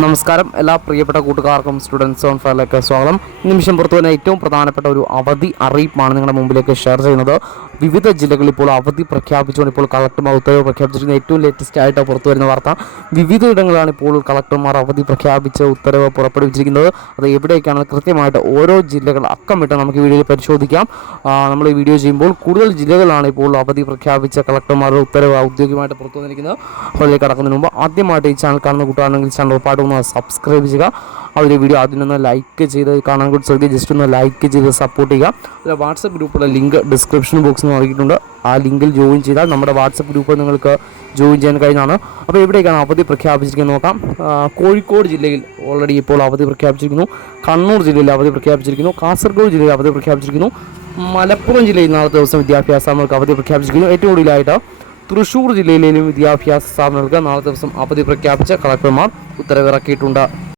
നമസ്കാരം. എല്ലാ പ്രിയപ്പെട്ട കൂട്ടുകാർക്കും സ്റ്റുഡൻസ് ഓൺ ഫയറിലേക്ക് സ്വാഗതം. നിമിഷം പുറത്തു വരുന്ന ഏറ്റവും പ്രധാനപ്പെട്ട ഒരു അവധി അറിയിപ്പാണ് നിങ്ങളുടെ മുമ്പിലേക്ക് ഷെയർ ചെയ്യുന്നത്. വിവിധ ജില്ലകളിൽ ഇപ്പോൾ അവധി പ്രഖ്യാപിച്ചുകൊണ്ട് ഇപ്പോൾ കളക്ടർമാർ ഉത്തരവ് പ്രഖ്യാപിച്ചിരിക്കുന്ന ഏറ്റവും ലേറ്റസ്റ്റ് ആയിട്ട് പുറത്തു വരുന്ന വാർത്ത. വിവിധ ഇടങ്ങളിലാണ് ഇപ്പോൾ കളക്ടർമാർ അവധി പ്രഖ്യാപിച്ച് ഉത്തരവ് പുറപ്പെടുവിച്ചിരിക്കുന്നത്. അത് എവിടേക്കാണ് കൃത്യമായിട്ട് ഓരോ ജില്ലകൾ അക്കമിട്ട് നമുക്ക് ഈ വീഡിയോയിൽ പരിശോധിക്കാം. നമ്മൾ ഈ വീഡിയോ ചെയ്യുമ്പോൾ കൂടുതൽ ജില്ലകളാണ് ഇപ്പോൾ അവധി പ്രഖ്യാപിച്ച കളക്ടർമാരുടെ ഉത്തരവ് ഔദ്യോഗികമായിട്ട് പുറത്തു വന്നിരിക്കുന്നത്. അതിലേക്ക് കടക്കുന്നതിന് മുമ്പ് ആദ്യമായിട്ട് ഈ ചാനൽ കാണുന്ന കൂട്ടുകാരാണെങ്കിൽ ചാനൽ ഉറപ്പായിട്ടും ഒന്ന് സബ്സ്ക്രൈബ് ചെയ്യുക. ഒരു വീഡിയോ ആദ്യം ഒന്ന് ലൈക്ക് ചെയ്ത് കാണാൻ കൂടി ശ്രദ്ധിക്കുക. ജസ്റ്റ് ഒന്ന് ലൈക്ക് ചെയ്ത് സപ്പോർട്ട് ചെയ്യുക. ഒരു വാട്സപ്പ് ഗ്രൂപ്പുള്ള ലിങ്ക് ഡിസ്ക്രിപ്ഷൻ ബോക്സിൽ നൽകിയിട്ടുണ്ട്. ആ ലിങ്കിൽ ജോയിൻ ചെയ്താൽ നമ്മുടെ വാട്സപ്പ് ഗ്രൂപ്പ് നിങ്ങൾക്ക് ജോയിൻ ചെയ്യാൻ കഴിയുന്നതാണ്. അപ്പോൾ എവിടേക്കാണ് അവധി പ്രഖ്യാപിച്ചിരിക്കുന്നത് നോക്കാം. കോഴിക്കോട് ജില്ലയിൽ ഓൾറെഡി ഇപ്പോൾ അവധി പ്രഖ്യാപിച്ചിരിക്കുന്നു. കണ്ണൂർ ജില്ലയിൽ അവധി പ്രഖ്യാപിച്ചിരിക്കുന്നു. കാസർഗോഡ് ജില്ലയിൽ അവധി പ്രഖ്യാപിച്ചിരിക്കുന്നു. മലപ്പുറം ജില്ലയിൽ നാളത്തെ ദിവസം വിദ്യാഭ്യാസ സ്ഥാപനങ്ങൾക്ക് അവധി പ്രഖ്യാപിച്ചിരിക്കുന്നു. ഏറ്റവും കൂടുതലായിട്ട് തൃശ്ശൂർ ജില്ലയിലെയും വിദ്യാഭ്യാസ സ്ഥാപനങ്ങൾക്ക് നാളെ ദിവസം അവധി പ്രഖ്യാപിച്ച കളക്ടർമാർ ഉത്തരവിറക്കിയിട്ടുണ്ട്.